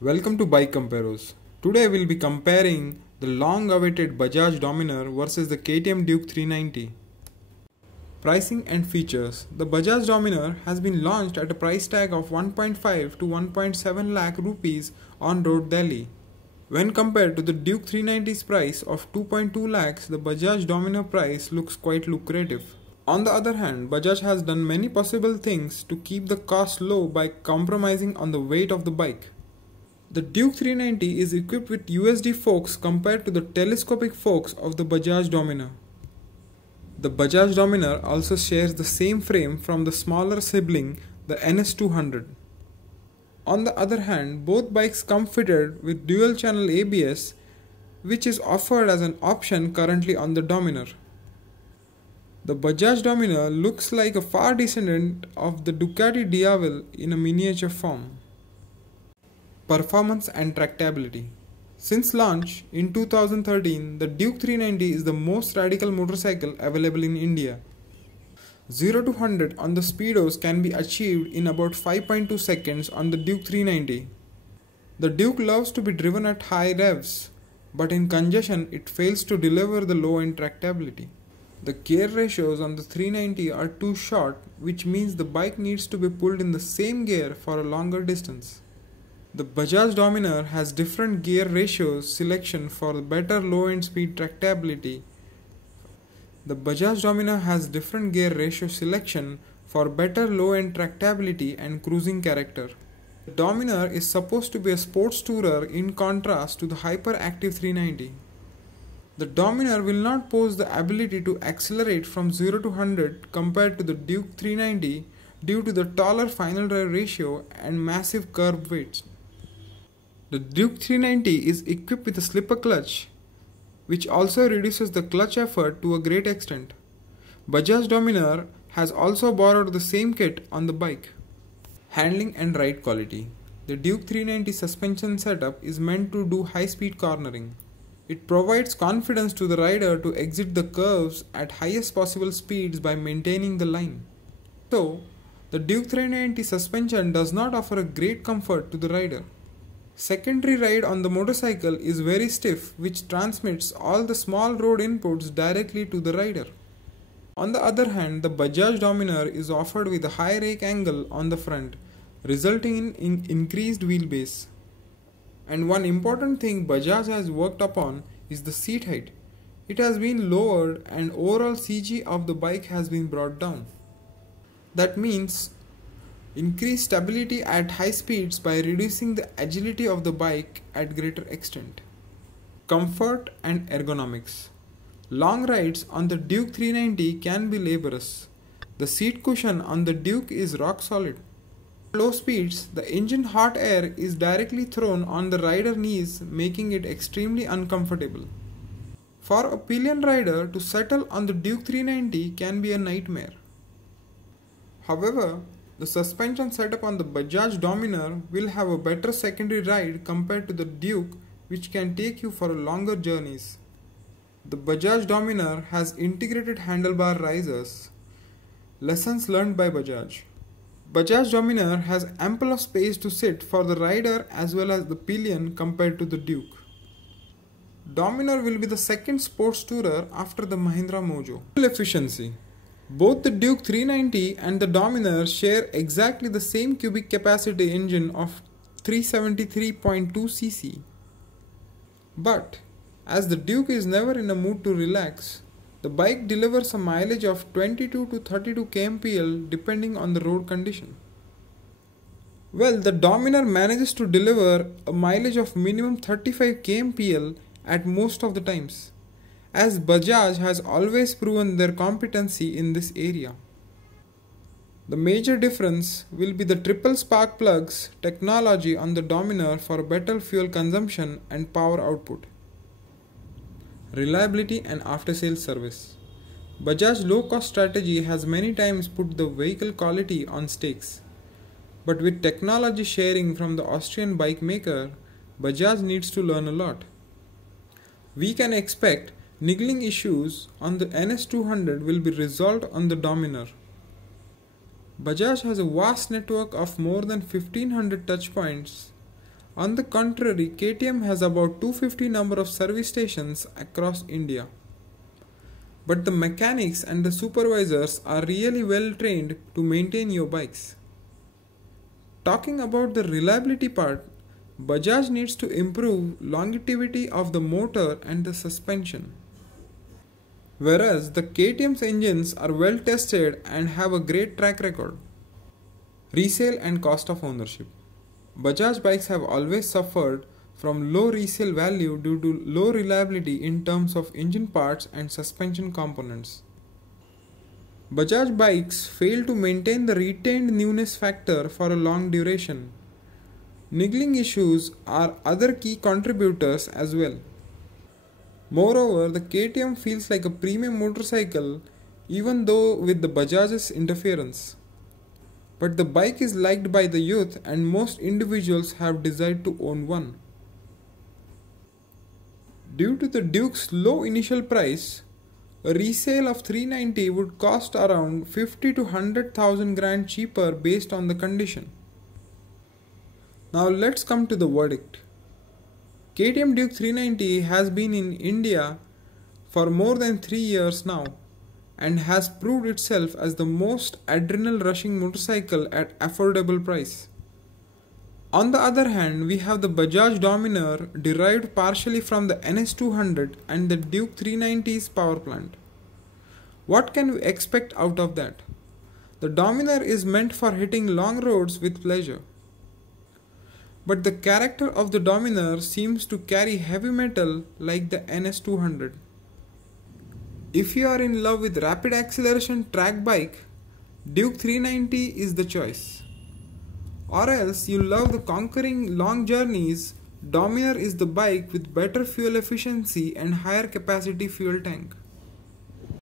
Welcome to Bike Comparos. Today we'll be comparing the long-awaited Bajaj Dominar versus the KTM Duke 390. Pricing and features. The Bajaj Dominar has been launched at a price tag of 1.5 to 1.7 lakh rupees on road Delhi. When compared to the Duke 390's price of 2.2 lakhs, the Bajaj Dominar price looks quite lucrative. On the other hand, Bajaj has done many possible things to keep the cost low by compromising on the weight of the bike. The Duke 390 is equipped with USD forks compared to the telescopic forks of the Bajaj Dominar. The Bajaj Dominar also shares the same frame from the smaller sibling, the NS200. On the other hand, both bikes come fitted with dual-channel ABS, which is offered as an option currently on the Dominar. The Bajaj Dominar looks like a far descendant of the Ducati Diavel in a miniature form. Performance and tractability. Since launch in 2013, the Duke 390 is the most radical motorcycle available in India. 0 to 100 on the speedos can be achieved in about 5.2 seconds on the Duke 390. The Duke loves to be driven at high revs, but in congestion it fails to deliver the low-end tractability. The gear ratios on the 390 are too short, which means the bike needs to be pulled in the same gear for a longer distance. The Bajaj Dominar has different gear ratios selection for better low-end speed tractability. The Bajaj Dominar has different gear ratio selection for better low-end tractability and cruising character. The Dominar is supposed to be a sports tourer in contrast to the hyperactive 390. The Dominar will not pose the ability to accelerate from 0 to 100 compared to the Duke 390 due to the taller final drive ratio and massive curb weights. The Duke 390 is equipped with a slipper clutch, which also reduces the clutch effort to a great extent. Bajaj Dominar has also borrowed the same kit on the bike. Handling and ride quality. The Duke 390 suspension setup is meant to do high-speed cornering. It provides confidence to the rider to exit the curves at highest possible speeds by maintaining the line. So, the Duke 390 suspension does not offer a great comfort to the rider. Secondary ride on the motorcycle is very stiff, which transmits all the small road inputs directly to the rider. On the other hand, the Bajaj Dominar is offered with a high rake angle on the front, resulting in increased wheelbase. And one important thing Bajaj has worked upon is the seat height. It has been lowered and overall CG of the bike has been brought down. That means increased stability at high speeds by reducing the agility of the bike at greater extent. Comfort and ergonomics. Long rides on the Duke 390 can be laborious. The seat cushion on the Duke is rock solid. At low speeds, the engine hot air is directly thrown on the rider's knees, making it extremely uncomfortable. For a pillion rider to settle on the Duke 390 can be a nightmare. However, the suspension setup on the Bajaj Dominar will have a better secondary ride compared to the Duke, which can take you for longer journeys. The Bajaj Dominar has integrated handlebar risers. Lessons learned by Bajaj. Bajaj Dominar has ample of space to sit for the rider as well as the pillion compared to the Duke. Dominar will be the second sports tourer after the Mahindra Mojo. Fuel efficiency. Both the Duke 390 and the Dominar share exactly the same cubic capacity engine of 373.2 cc. But, as the Duke is never in a mood to relax, the bike delivers a mileage of 22 to 32 kmpl depending on the road condition. Well, the Dominar manages to deliver a mileage of minimum 35 kmpl at most of the times, as Bajaj has always proven their competency in this area. The major difference will be the triple spark plugs technology on the Dominar for better fuel consumption and power output. Reliability and after-sales service. Bajaj's low-cost strategy has many times put the vehicle quality on stakes. But with technology sharing from the Austrian bike maker, Bajaj needs to learn a lot. We can expect niggling issues on the NS200 will be resolved on the Dominar. Bajaj has a vast network of more than 1500 touchpoints On the contrary, KTM has about 250 number of service stations across India. But the mechanics and the supervisors are really well trained to maintain your bikes. Talking about the reliability part, Bajaj needs to improve longevity of the motor and the suspension. Whereas the KTM's engines are well tested and have a great track record. Resale and cost of ownership. Bajaj bikes have always suffered from low resale value due to low reliability in terms of engine parts and suspension components. Bajaj bikes fail to maintain the retained newness factor for a long duration. Niggling issues are other key contributors as well. Moreover, the KTM feels like a premium motorcycle even though with the Bajaj's interference. But the bike is liked by the youth and most individuals have desired to own one. Due to the Duke's low initial price, a resale of 390 would cost around 50 to 100,000 grand cheaper based on the condition. Now let's come to the verdict. KTM Duke 390 has been in India for more than 3 years now and has proved itself as the most adrenal rushing motorcycle at affordable price. On the other hand, we have the Bajaj Dominar derived partially from the NS200 and the Duke 390's power plant. What can we expect out of that? The Dominar is meant for hitting long roads with pleasure. But the character of the Dominar seems to carry heavy metal like the NS200. If you are in love with rapid acceleration track bike, Duke 390 is the choice. Or else you love the conquering long journeys, Dominar is the bike with better fuel efficiency and higher capacity fuel tank.